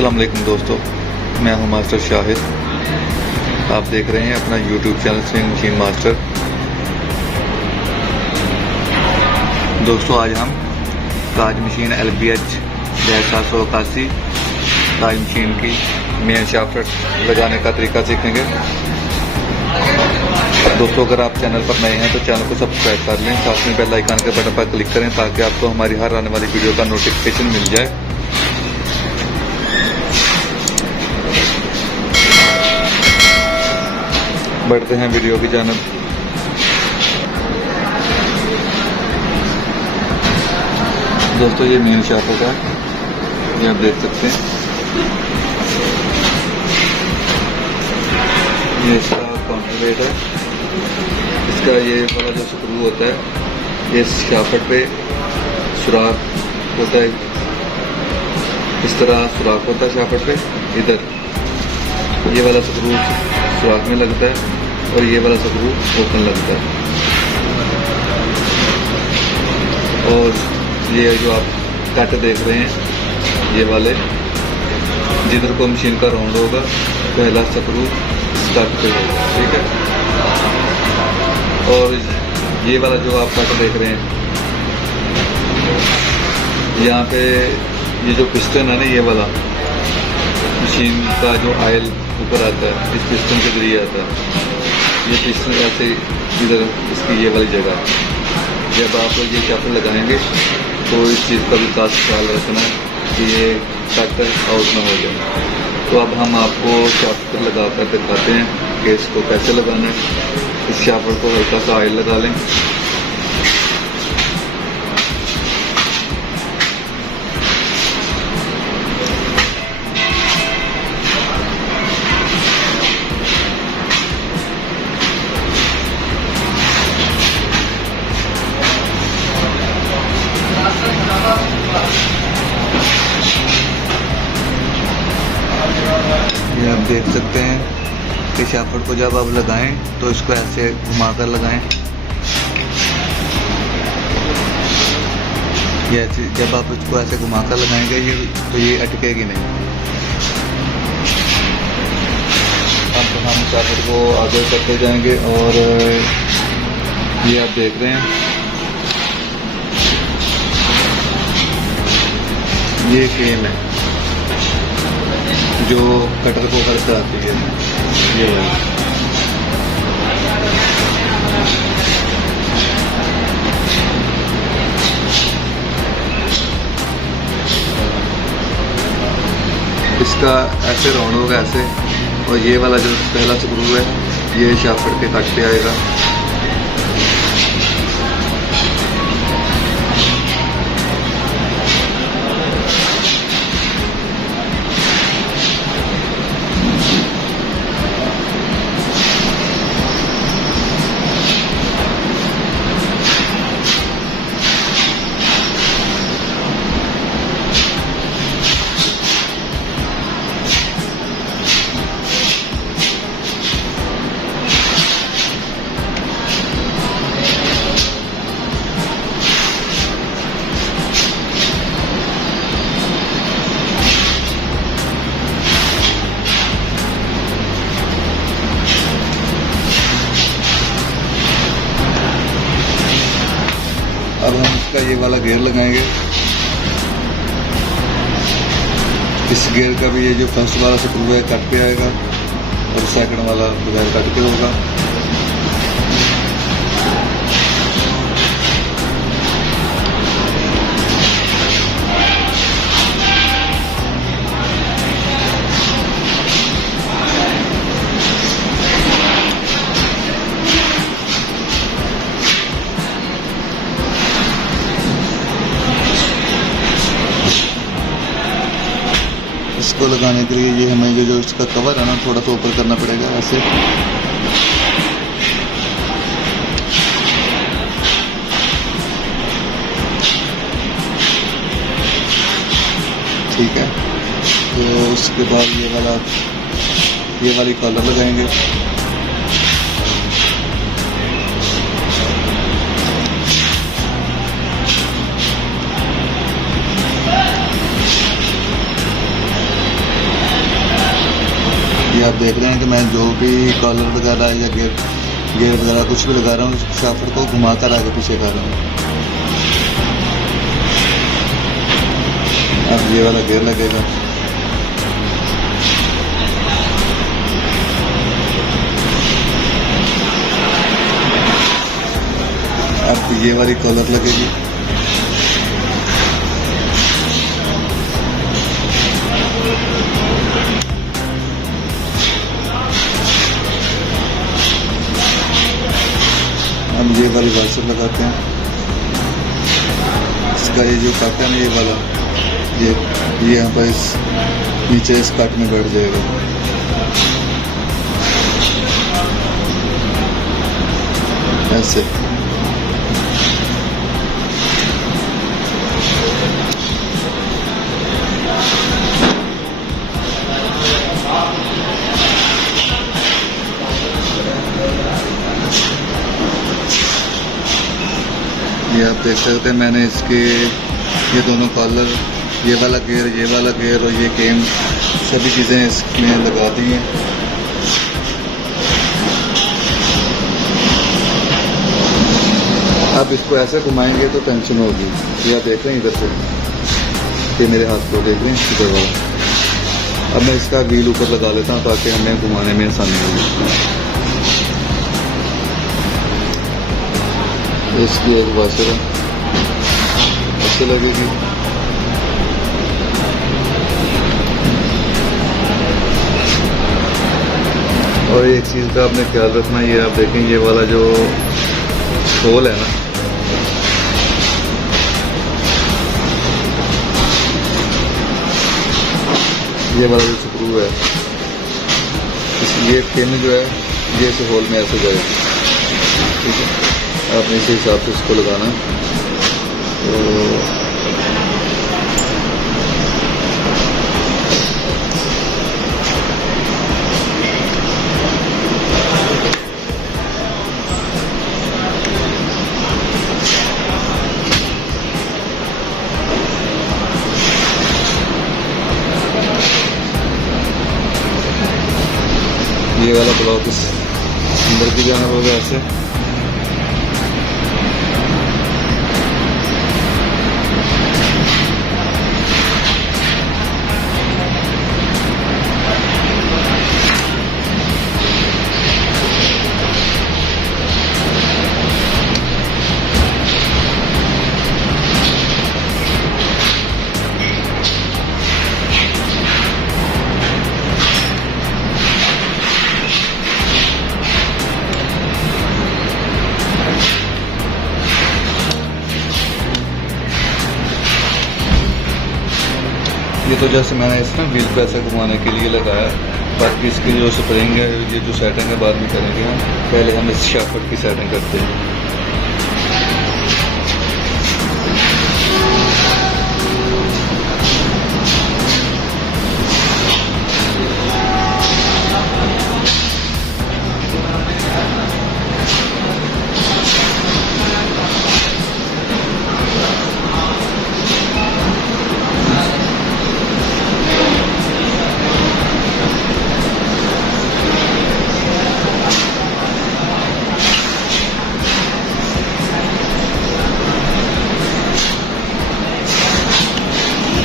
अस्सलाम वालेकुम दोस्तों, मैं हूं मास्टर शाहिद। आप देख रहे हैं अपना YouTube channel swing machine master. दोस्तों आज हम ताज मशीन LBH 781 ताज मशीन की मेन शाफ्ट लगाने का तरीका सीखेंगे। दोस्तों अगर आप चैनल पर नए हैं तो चैनल को सब्सक्राइब कर लें, साथ में बेल आइकन के बटन पर क्लिक करें ताकि आपको हमारी हर आने वाली वीडियो का नोटिफिकेशन मिल जाए। बढ़ते हैं वीडियो की जानिब। दोस्तों ये मेन शाफ्ट है, ये आप देख सकते हैं। ये इसका काउंटर वेट है। इसका ये वाला जो स्क्रू होता है, ये शाफ्ट पे सुराख होता है, इस तरह सुराख होता है शाफ्ट पे। इधर ये वाला स्क्रू सुराख में लगता है और ये वाला स्क्रू ओपन लगता है। और ये जो आप कट देख रहे हैं, ये वाले जिधर को मशीन का राउंड होगा पहला स्क्रू कट पे होगा, ठीक है। और ये वाला जो आप कट देख रहे हैं, यहाँ पे ये जो पिस्टन है ना, ये वाला मशीन का जो ऑयल ऊपर आता है इस पिस्टन के जरिए आता है। ये पिस्टन ऐसे इधर इसकी ये वाली जगह, जब आप ये शाफ्ट लगाएंगे तो इस चीज़ का भी खास ख्याल रखना है कि ये कट आउट ना हो जाए। तो अब हम आपको शाफ्ट लगा कर दिखाते हैं कि इसको कैसे लगाना है। इस शाफ्ट को हल्का सा ऑयल लगा लें। ये आप देख सकते हैं कि शाफ्ट को जब आप लगाएं तो इसको ऐसे घुमाकर लगाएं। ये ऐसे जब आप इसको ऐसे घुमाकर लगाएंगे तो ये अटकेगी नहीं। अब हम शाफ्ट को आगे करते जाएंगे और ये आप देख रहे हैं, ये केन है जो कटर को हर आती है। ये इसका ऐसे राउंड होगा ऐसे, और ये वाला जो पहला स्क्रू है ये शाफ्ट के कट पे आएगा। अब हम इसका ये वाला गियर लगाएंगे। इस गियर का भी ये जो फर्स्ट वाला स्क्रू है कट पे आएगा और सेकंड वाला बगैर कट के होगा। इसको लगाने के लिए ये हमें ये जो इसका कवर है ना थोड़ा सा ऊपर करना पड़ेगा ऐसे। ठीक है, तो उसके बाद ये वाली कॉलर लगाएंगे। ये आप देख रहे हैं कि मैं जो भी कॉलर वगैरह या गेयर वगैरह कुछ भी लगा रहा हूँ, शाफ्ट को घुमा कर आगे पीछे कर रहा हूँ। अब ये वाला गेयर लगेगा। अब ये वाली कॉलर लगेगी। अब ये वाली वाशर लगाते हैं। इसका ये जो कट है ना, ये वाला ये यहाँ पर इस नीचे इस कट में बैठ जाएगा। ऐसे ये आप देख सकते हैं, मैंने इसके ये दोनों कॉलर, ये वाला गेयर और ये केम सभी चीज़ें इसमें लगा दी हैं। अब इसको ऐसे घुमाएंगे तो टेंशन होगी। ये आप देख रहे हैं इधर से, ये मेरे हाथ को देख रहे हैं इधर वाला। अब मैं इसका व्हील ऊपर लगा लेता हूँ ताकि हमें घुमाने में आसानी होगी। इसकी एक वाशर है, अच्छी लगेगी। और एक चीज़ का आपने ख्याल रखना, ये आप देखें ये वाला जो होल है ना, ये वाला जो स्क्रू है, ये पिन जो है ये इस होल में ऐसे जाएगा। ठीक है, आपने इसी हिसाब से इसको लगाना है। तो ये वाला ब्लॉक इस अंदर की जाना होगा ऐसे। ये तो जैसे मैंने इसमें व्हील पे ऐसे घुमाने के लिए लगाया। बाकी इसकी जो स्प्रिंग है, ये जो सेटिंग है बाद में करेंगे हम, पहले हम इस शाफ्ट की सेटिंग करते हैं।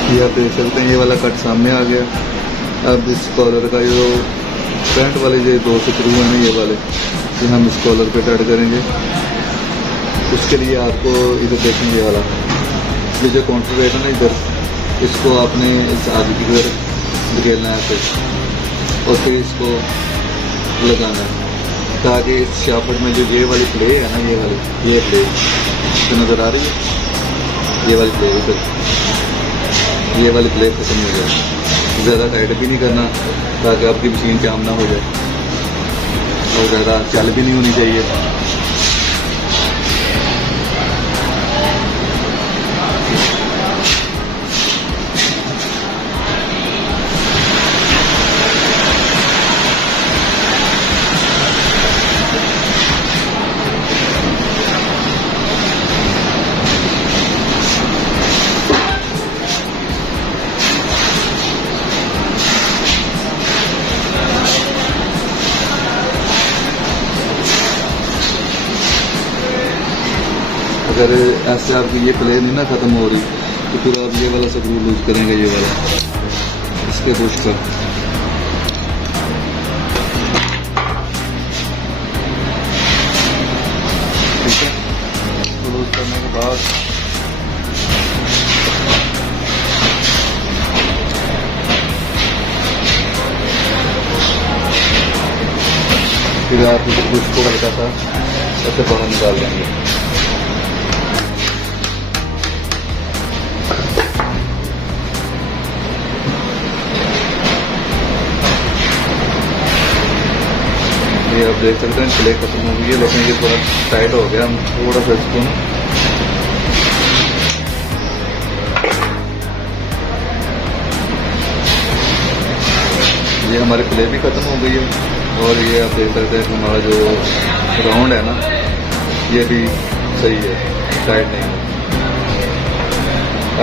ये आप देख सकते हैं, ये वाला कट सामने आ गया। अब इस कॉलर का जो फ्रंट वाले जो दो स्क्रू हैं ना, ये वाले, ये हम इस कॉलर पे टाइट करेंगे। उसके लिए आपको इधर देखेंगे वाला ये जो काउंटर वेट है ना, इधर इसको आपने इस आगे की तरफ धकेलना है फिर, और फिर इसको लगाना है ताकि इस शाफ्ट में जो ये वाली प्ले है ना, ये प्ले तो नज़र आ रही है, ये वाली प्ले इधर, ये वाली प्लेट खत्म हो जाए। ज़्यादा टाइट भी नहीं करना ताकि आपकी मशीन जाम ना हो जाए, और ज़्यादा चल भी नहीं होनी चाहिए। अगर ऐसे आपकी ये प्ले नहीं ना ख़त्म हो रही तो फिर आप ये वाला स्क्रू लूज करेंगे, ये वाला इसके बुश का। ठीक है, इसको लूज करने के बाद फिर आप इस बुश को हल्का सा ऐसे बाहर निकाल देंगे। ये आप देख सकते हैं प्ले खत्म हो गई है, लेकिन ये थोड़ा टाइट हो गया। हम थोड़ा सा इसको ये हमारी प्ले भी खत्म हो गई है। और ये आप देख सकते हैं हमारा जो राउंड है ना ये भी सही है, टाइट नहीं है।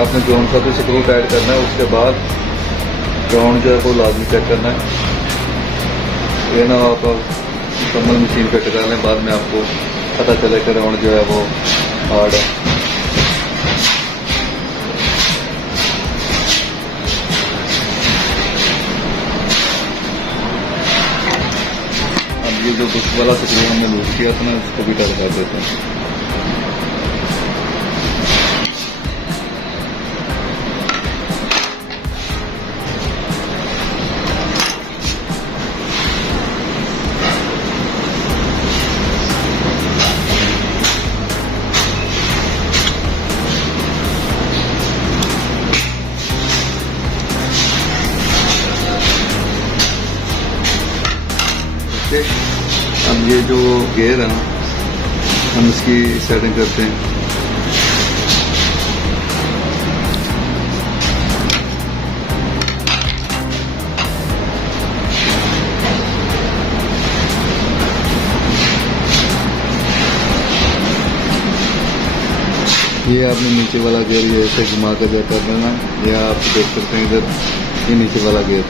आपने जौन सा भी स्क्रू टाइट करना है उसके बाद राउंड जो है वो लाजमी चेक करना है। ये ना आप मुकम्मल मशीन पे टिका लें, बाद में आपको पता चले कि राउंड जो है वो हार्ड है। अब ये जो बुश वाला स्क्रू हमने लूज किया था ना उसको भी टाइट कर देते हैं। अब ये जो गेयर है ना हम इसकी सेटिंग करते हैं। ये आपने नीचे वाला गेयर ये ऐसे घुमा कर कर देना। ये आप देख सकते हैं इधर ये नीचे वाला गेयर,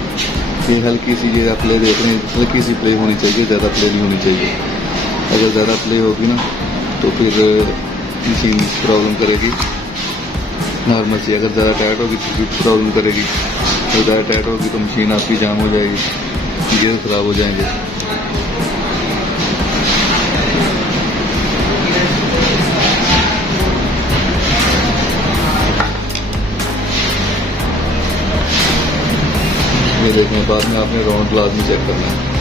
ये हल्की सी ये आप प्ले देख रहे हैं, हल्की सी प्ले होनी चाहिए, ज़्यादा प्ले नहीं होनी चाहिए। अगर ज़्यादा प्ले होगी ना तो फिर मशीन प्रॉब्लम करेगी। नॉर्मल सी अगर ज़्यादा टाइट होगी तो फिर प्रॉब्लम करेगी। अगर ज़्यादा टाइट होगी तो मशीन आपकी जाम हो जाएगी, गियर ख़राब हो जाएंगे। ये देखें, बाद में आपने राउंड लाजमी चेक करना है।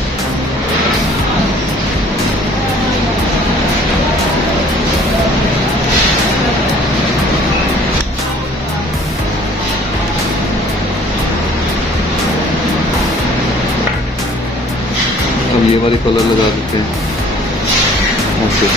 अब ये वाली कलर लगा देते हैं ऐसे।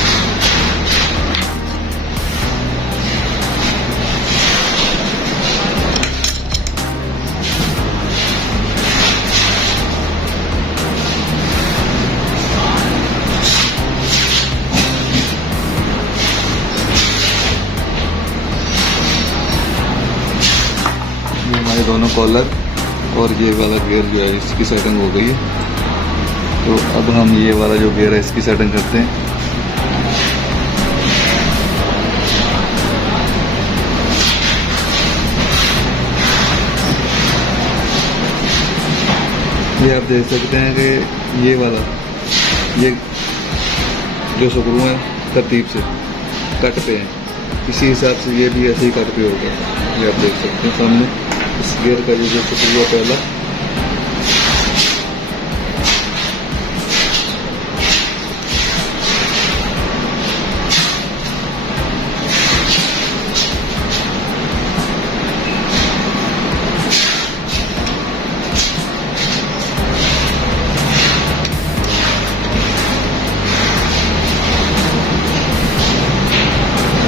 हमारे दोनों कॉलर और ये वाला गियर जो है इसकी सेटिंग हो गई है। तो अब हम ये वाला जो गियर है इसकी सेटिंग करते हैं। ये आप देख सकते हैं कि ये वाला ये जो स्क्रू है तरतीब से कट पे है, इसी हिसाब से ये भी ऐसे ही कट पे होगा। ये आप देख सकते हैं सामने इस गियर का जो स्क्रू है पहला,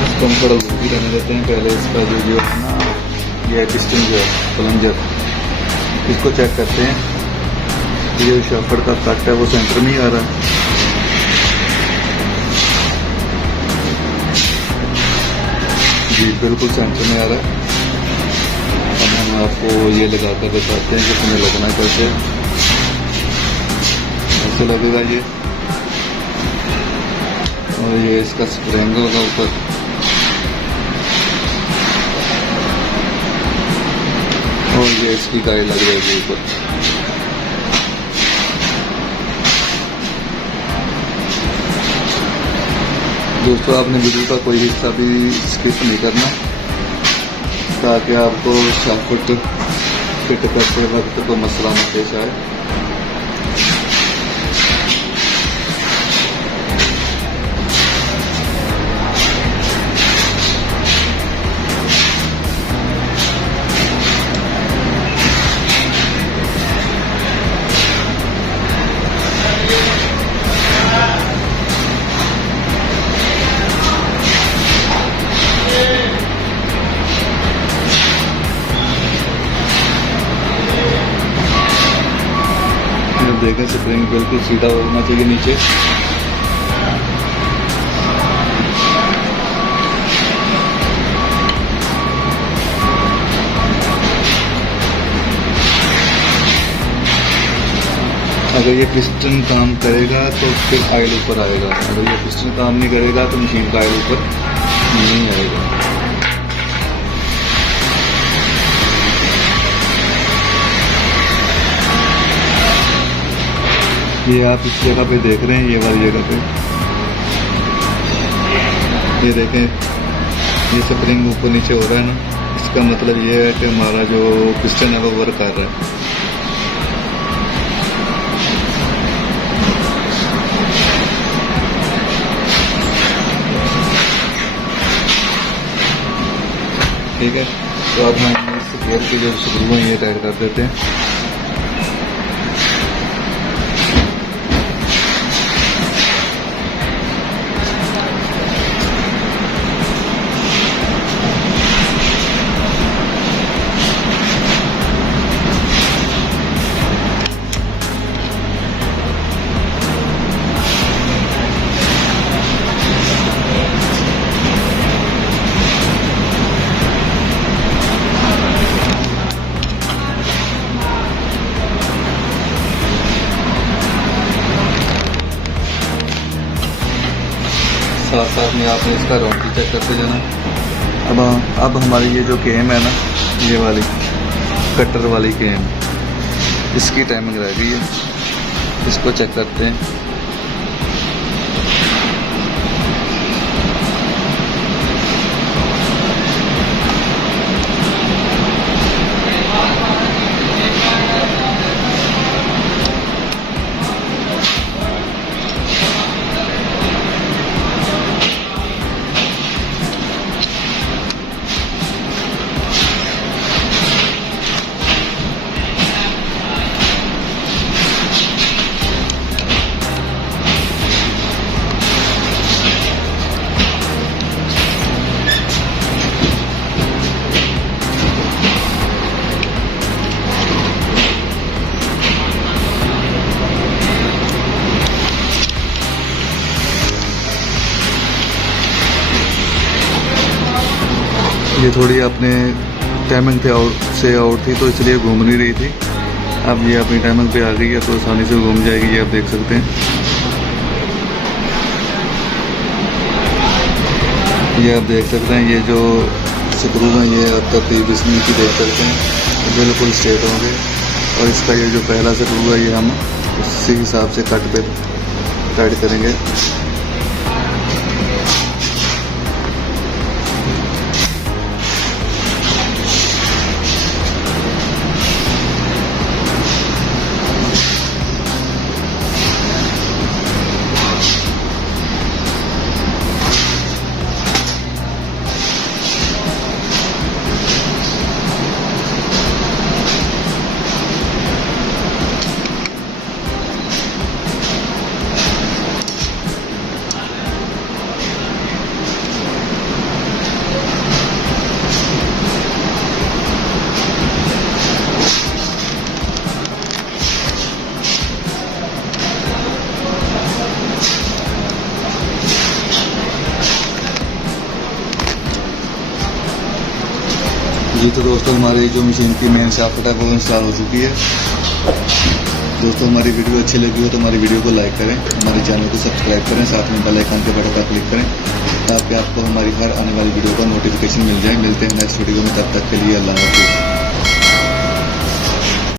इसको हम थोड़ा घूमी रहने देते हैं। पहले इसका जो है ना ये पिस्टन जो है प्लंजर, इसको चेक करते हैं। ये शाफ्ट का कट है वो सेंटर में ही आ रहा है। जी बिल्कुल सेंटर में आ रहा है। अब हम आपको ये लगा कर बताते हैं कि तुम्हें लगना कैसे, ऐसे लगेगा ये। और ये इसका स्प्रिंग होगा ऊपर, ये इसकी गाड़ी लग जाएगी ऊपर। दोस्तों आपने वीडियो का कोई हिस्सा भी स्किप नहीं करना ताकि आपको शाफ्ट फिट करते वक्त कोई मसला न पेश आए। देखें स्प्रिंग बिल्कुल सीधा होना चाहिए नीचे। अगर ये पिस्टन काम करेगा तो फिर आयल ऊपर आएगा, अगर ये पिस्टन काम नहीं करेगा तो मशीन का आयल ऊपर नहीं आएगा। ये आप इस जगह पे देख रहे हैं, ये वाली जगह पे ये देखें, ये स्प्रिंग ऊपर नीचे हो रहा है ना, इसका मतलब ये है कि हमारा जो पिस्टन है वो वर्क कर रहा है। ठीक है, तो अब हम इस गियर के जो स्क्रू हैं ये टाइट कर देते हैं। साथ साथ में आपने इसका रॉन्टी चेक करते जाना। अब हमारी ये जो केम है ना, ये वाली कटर वाली केम, इसकी टाइमिंग रह गई है, इसको चेक करते हैं। ये थोड़ी अपने टाइमिंग से आउट थी तो इसलिए घूम नहीं रही थी। अब ये अपनी टाइमिंग पे आ गई है तो आसानी से घूम जाएगी, ये आप देख सकते हैं। ये आप देख सकते हैं, ये जो स्क्रू हैं ये अब तरतीब इसमें की देख सकते हैं, बिल्कुल स्ट्रेट होंगे। और इसका ये जो पहला स्क्रू है ये हम उसी हिसाब से कट पे टाइट करेंगे। जी तो दोस्तों हमारी जो मशीन की मेन शाफ्ट है वो इंस्टॉल हो चुकी है। दोस्तों हमारी वीडियो अच्छी लगी हो तो हमारी वीडियो को लाइक करें, हमारे चैनल को सब्सक्राइब करें, साथ में बेल आइकन के बटन पर क्लिक करें ताकि आपको हमारी हर आने वाली वीडियो का नोटिफिकेशन मिल जाए। मिलते हैं नेक्स्ट वीडियो में, तब तक के लिए अल्लाह हाफिज़।